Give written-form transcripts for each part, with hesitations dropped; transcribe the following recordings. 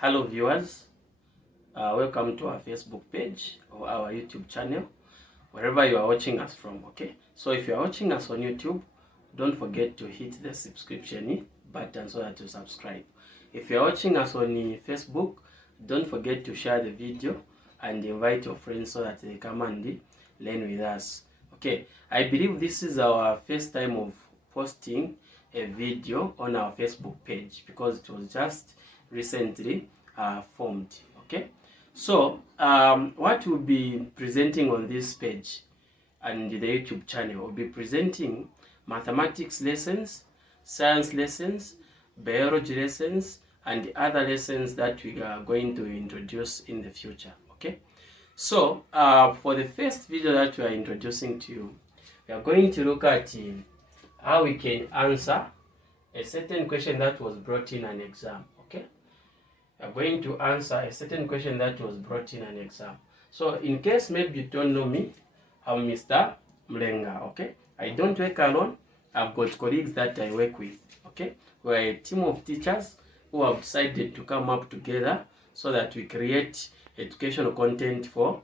Hello viewers, welcome to our Facebook page or our YouTube channel, wherever you are watching us from. Okay, so if you are watching us on YouTube, don't forget to hit the subscription button so that you subscribe. If you are watching us on Facebook, don't forget to share the video and invite your friends so that they come and learn with us. Okay, I believe this is our first time of posting a video on our Facebook page because it was just recently formed. Okay, so what we'll be presenting on this page and the YouTube channel, will be presenting mathematics lessons, science lessons, biology lessons, and other lessons that we are going to introduce in the future. Okay, so for the first video that we are introducing to you, we are going to look at how we can answer a certain question that was brought in an exam. Okay, we are going to answer a certain question that was brought in an exam. So in case maybe you don't know me, I'm Mr. Mlenga. Okay, I don't work alone. I've got colleagues that I work with. Okay, we're a team of teachers who have decided to come up together so that we create educational content for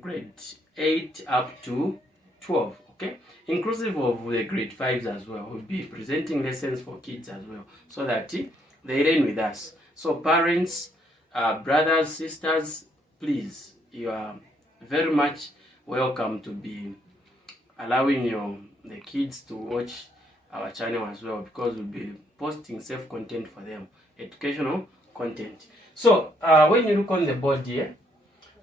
grade 8 up to 12. Okay, inclusive of the grade 5s as well. We'll be presenting lessons for kids as well so that they learn with us. So parents, brothers, sisters, please, you are very much welcome to be allowing the kids to watch our channel as well, because we'll be posting safe content for them, educational content. So when you look on the board here,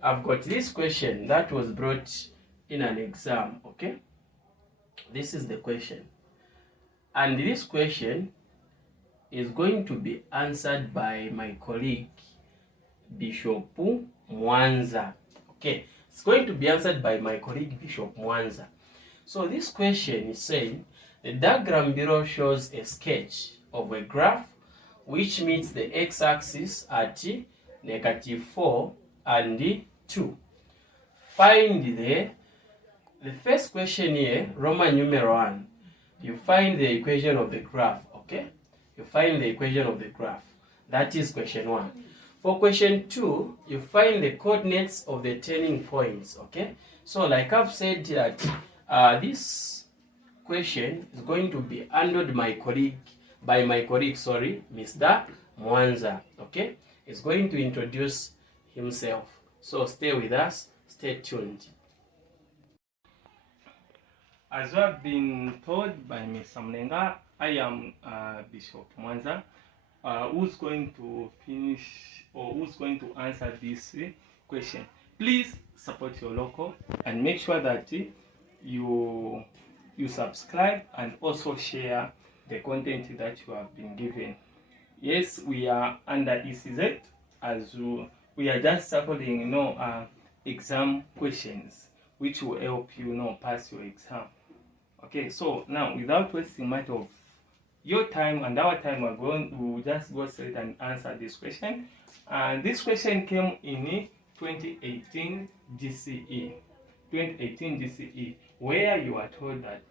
I've got this question that was brought in an exam. Okay, this is the question, and this question is going to be answered by my colleague Bishop Mwanza. Okay, it's going to be answered by my colleague Bishop Mwanza. So this question is saying the diagram below shows a sketch of a graph which meets the x-axis at -4 and 2. Find the first question here, Roman numeral 1. You find the equation of the graph. Okay, you find the equation of the graph. That is question 1. For question 2, you find the coordinates of the turning points. Okay, so like I've said that this question is going to be handled by my colleague, Mr. Mwanza. Okay, he's going to introduce himself. So stay with us, stay tuned. As we have been told by Mr. Mlenga, I am Bishop Mwanza, who's going to finish or who's going to answer this question. Please support your local and make sure that you subscribe and also share the content that you have been given. Yes, we are under ECZ, as we are just tackling exam questions which will help you pass your exam. Okay, so now without wasting much of your time and our time, we'll just go straight and answer this question. And this question came in 2018 GCE. 2018 GCE, where you are told that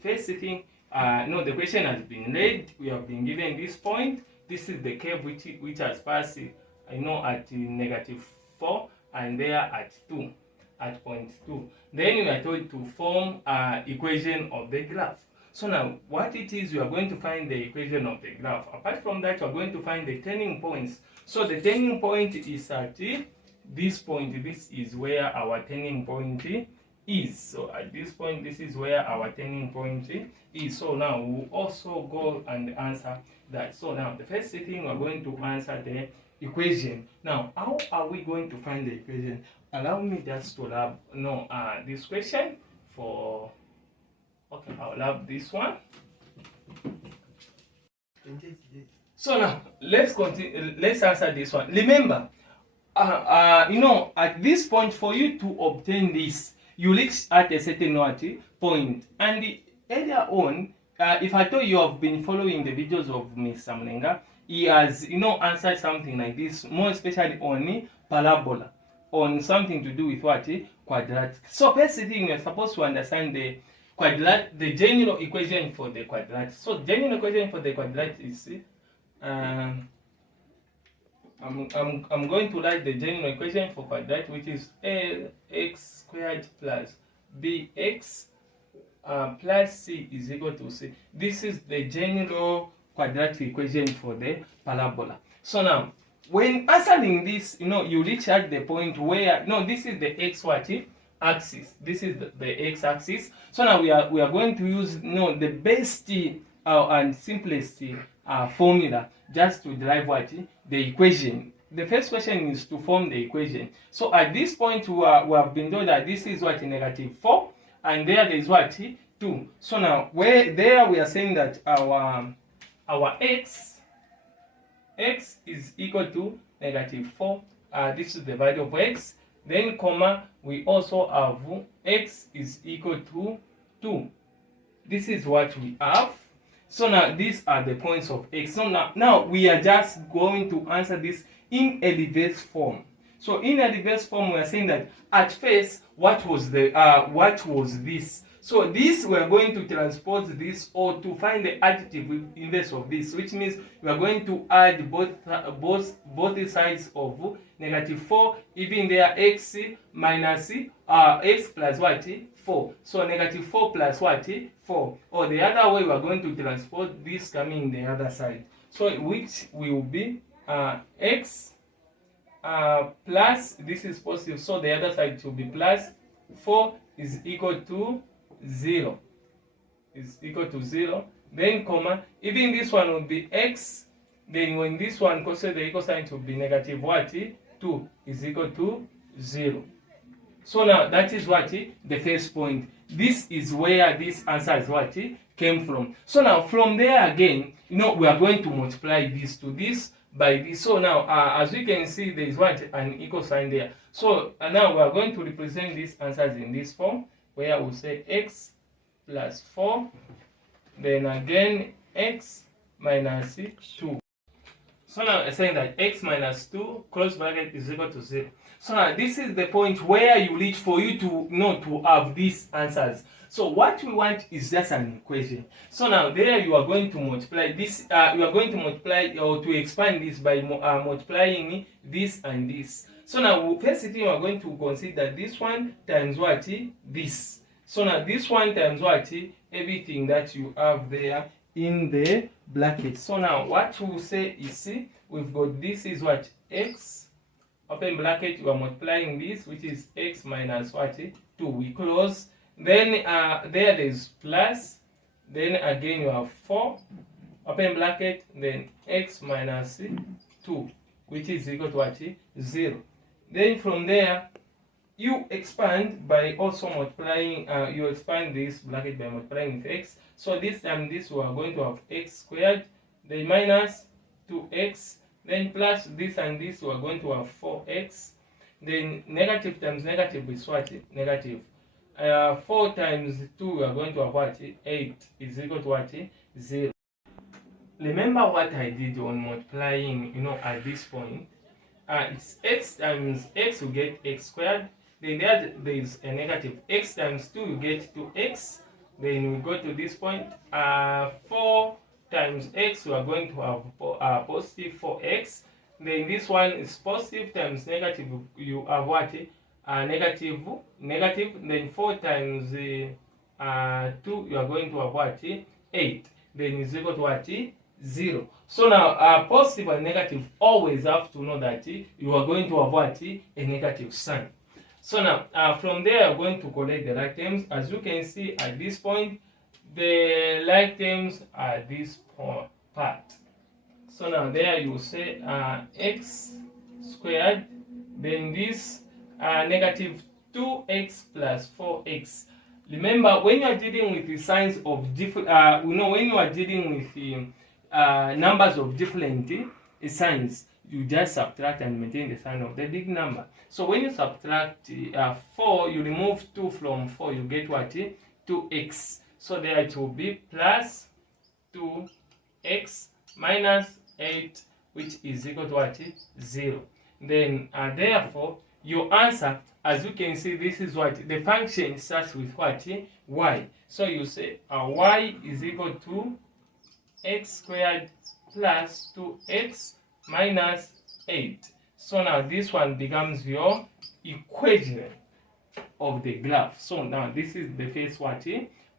first thing, the question has been laid. We have been given this point. This is the curve which has passed at -4 and there at 2. At point 2. Then we are told to form equation of the graph. So now what it is, you are going to find the equation of the graph. Apart from that, you are going to find the turning points. So the turning point is at this point. This is where our turning point is. So at this point, this is where our turning point is. So now we'll also go and answer that. So now the first thing, we're going to answer the equation. Now, how are we going to find the equation? Allow me just to lab this question for. Okay, I'll lab this one. So now let's continue. Let's answer this one. Remember, at this point, for you to obtain this, you reach at a certain point. And earlier on, if I told you have been following the videos of Mr. Mlenga, he has answered something like this, more especially on parabola, on something to do with what? Quadratic. So first thing, you're supposed to understand the general equation for the quadratic. So general equation for the quadratic is I'm going to write the general equation for quadratic, which is ax squared plus bx plus c is equal to c. This is the general quadratic equation for the parabola. So now, when answering this, you reach at the point where, this is the x axis. This is the x-axis. So now we are going to use, the best and simplest formula just to derive the equation. The first question is to form the equation. So at this point we have been told that this is negative 4, and there is 2. So now where there we are saying that our x is equal to negative 4. This is the value of x. Then comma, we also have x is equal to 2. This is what we have. So now these are the points of x. So now we are just going to answer this in a reverse form. So in a reverse form, we are saying that at first, what was this? So this we are going to transpose this, or to find the additive inverse of this, which means we are going to add both sides of negative 4, even there x minus x plus 4. So negative 4 plus 4. Or the other way, we are going to transpose this coming in the other side. So which will be x plus, this is positive, so the other side will be plus 4 is equal to 0. Then comma, even this one will be x. Then when this one causes the equal sign to be negative 2 is equal to 0. So now that is the first point. This is where this answer is came from. So now from there again, we are going to multiply this to this by this. So now as we can see, there is an equal sign there. So now we are going to represent these answers in this form, where we say x plus 4, then again x minus 2. So now I'm saying that x minus 2 close bracket is equal to 0. So now this is the point where you reach for you to have these answers. So what we want is just an equation. So now there you are going to multiply this. You are going to multiply or to expand this by multiplying this and this. So now first thing you are going to consider this one times this. So now this one times everything that you have there in the bracket. So now what we will say is, we've got this is x, open bracket, you are multiplying this, which is x minus 2, we close. Then there is plus, then again you have 4, open bracket, then x minus 2, which is equal to 0. Then from there you expand by also multiplying, you expand this bracket by multiplying with x. So this time this we are going to have x squared, then minus 2x, then plus this and this we are going to have 4x, then negative times negative is negative. 4 times 2 we are going to have 8 is equal to 0. Remember what I did on multiplying, at this point. It's x times x, you get x squared. Then there is a negative. X times 2, you get 2x. Then we go to this point. 4 times x, we are going to have positive 4x. Then this one is positive times negative. You have negative. Then 4 times 2, you are going to have 8. Then is equal to 0. So now positive and negative always have to know that you are going to have a negative sign. So now from there I'm going to collect the like terms. As you can see at this point, the like terms are this part. So now there you say x squared, then this negative 2x plus 4x. Remember, when you are dealing with the signs of different, when you are dealing with the numbers of different signs, you just subtract and maintain the sign of the big number. So when you subtract 4, you remove 2 from 4, you get 2x. So there it will be plus 2x minus 8, which is equal to 0. Then therefore your answer, as you can see, this is the function starts with y. So you say y is equal to x squared plus 2x minus 8. So now this one becomes your equation of the graph. So now this is the first what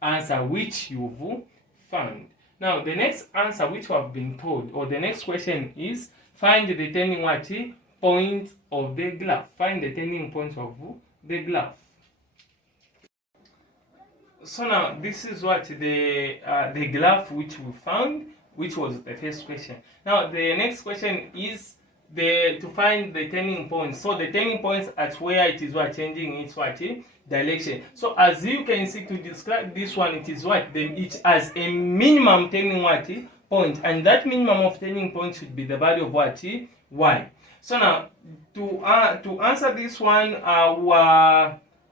answer which you've found. Now the next answer which you have been told, or the next question is find the turning what point of the graph. Find the turning point of the graph. So now this is what the graph which we found, which was the first question. Now the next question is to find the turning points. So the turning points at where it is what changing its what direction. So as you can see, to describe this one, it is what it has a minimum turning what point, and that minimum of turning point should be the value of what y. So now to answer this one,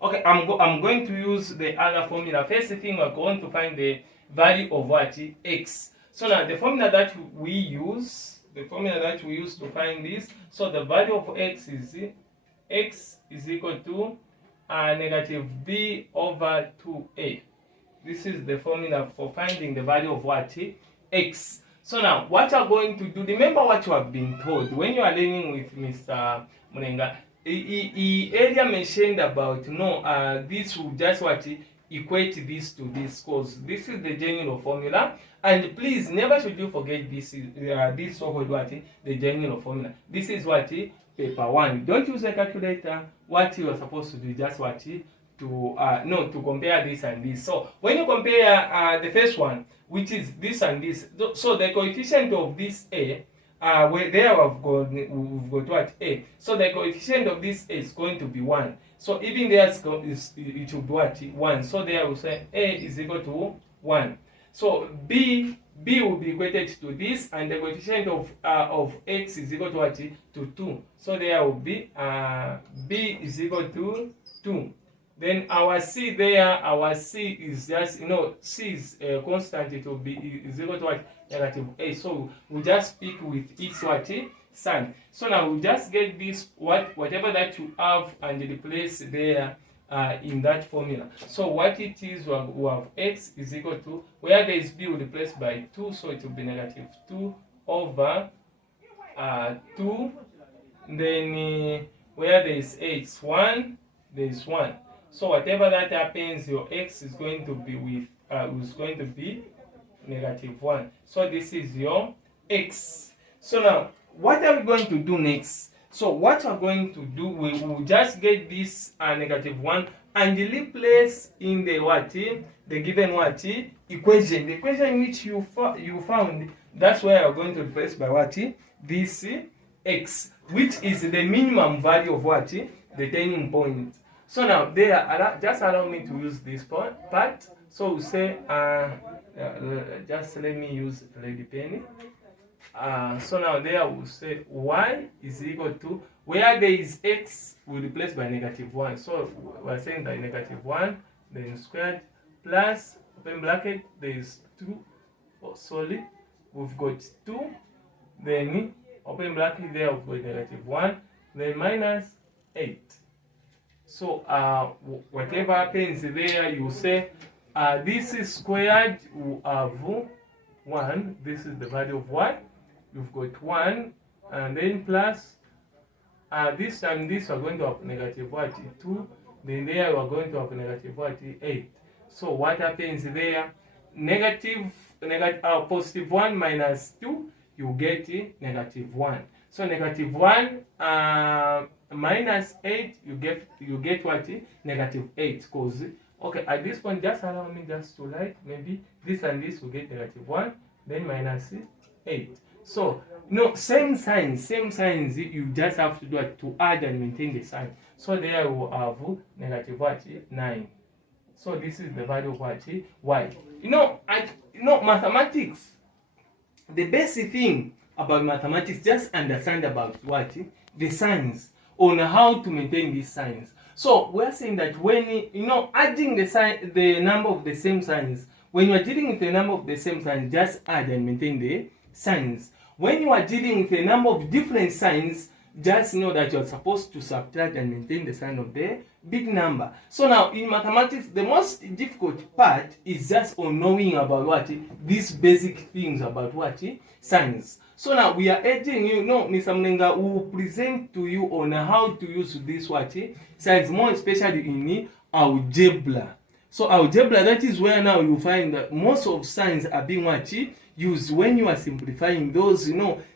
okay, I'm going to use the other formula. First thing, we're going to find the value of what x. So now the formula that we use to find this, so the value of x is equal to negative b over 2a. This is the formula for finding the value of what x. So now what you're going to do, remember what you have been told when you are learning with Mr. Munenga. He earlier mentioned about this will just what equate this to this, because this is the general formula. And please, never should you forget this so-called what the general formula. This is what paper 1. Don't use a calculator. What you are supposed to do, just what to compare this and this. So when you compare the first one, which is this and this, so the coefficient of this a, where there we've got what a, so the coefficient of this a is going to be 1. So even there it will be what 1. So there we say a is equal to 1. So b will be equated to this, and the coefficient of x is equal to what to 2. So there will be b is equal to 2. Then our c is just, c is constant. It will be is equal to what negative a. So we just speak with its what sign. So now we just get this whatever that you have and replace there in that formula. So what it is, we have x is equal to, where there is b, will replace by 2, so it will be negative 2 over 2. Then where there is a, it's 1, there is 1. So whatever that happens, your x is going to be negative 1. So this is your x. So now what are we going to do next? So what we're going to do, we will just get this negative 1 and replace in the the given equation. The equation which you found, that's where you're going to replace by this x, which is the minimum value of the turning point. So now just allow me to use this part. So we say just let me use ready pen. So now there we'll say y is equal to, where there is x, we replace by negative 1. So we're saying that negative 1, then squared, plus open bracket, there is 2. Oh, sorry, we've got 2. Then open bracket, there we've got negative 1. Then minus 8. So whatever happens there, you say this is squared, we have 1. This is the value of y. You've got 1, and then plus this time this, we're going to have negative 2. Then there we're going to have negative 8. So what happens there? Positive 1 minus 2, you get negative 1. So negative 1 minus 8, you get what? Negative 8. Because okay, at this point, just allow me just to write, maybe this and this will get negative 1, then minus 8. So same signs, you just have to do it to add and maintain the sign. So there we will have negative 9. So this is the value of y. Mathematics, the basic thing about mathematics, just understand about the signs, on how to maintain these signs. So we're saying that when adding the number of the same signs, when you are dealing with a number of the same signs, just add and maintain the signs. When you are dealing with a number of different signs, just know that you're supposed to subtract and maintain the sign of the big number. So now in mathematics, the most difficult part is just on knowing about what these basic things about what signs. So now we are adding, Mr. Mlenga will present to you on how to use this what signs, more especially in algebra. So algebra, that is where now you find that most of signs are being what used when you are simplifying those,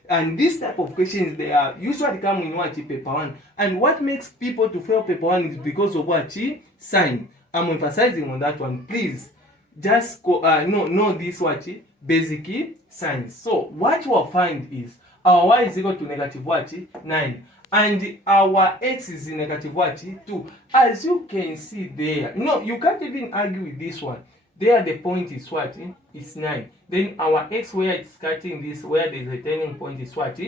and this type of questions, they are usually come in what paper 1. And what makes people to fail paper 1 is because of what sign. I'm emphasizing on that one. Please just know this what basic signs. So what you will find is our y is equal to negative what 9, and our x is negative what 2. As you can see there, you can't even argue with this one. There the point is what? It's 9. Then our x, where it's cutting this, where there's a turning point, is what?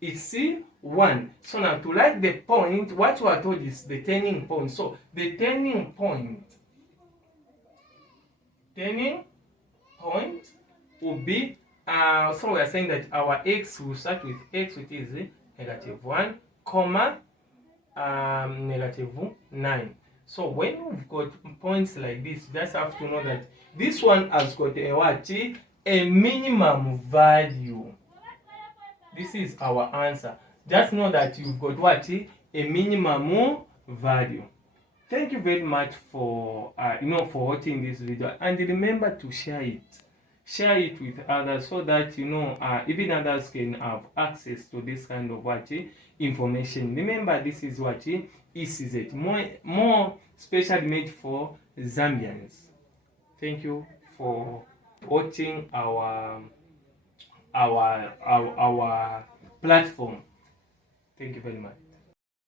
It's 1. So now to write the point, what we are told is the turning point. So the turning point will be, so we are saying that our x will start with x, which is negative 1, comma, negative 9. So when you've got points like this, you just have to know that this one has got a what? A minimum value. This is our answer. Just know that you've got what? A minimum value. Thank you very much for for watching this video, and remember to share it. Share it with others so that even others can have access to this kind of what information. Remember, this is what ECZ, more specially made for Zambians. Thank you for watching our platform. Thank you very much.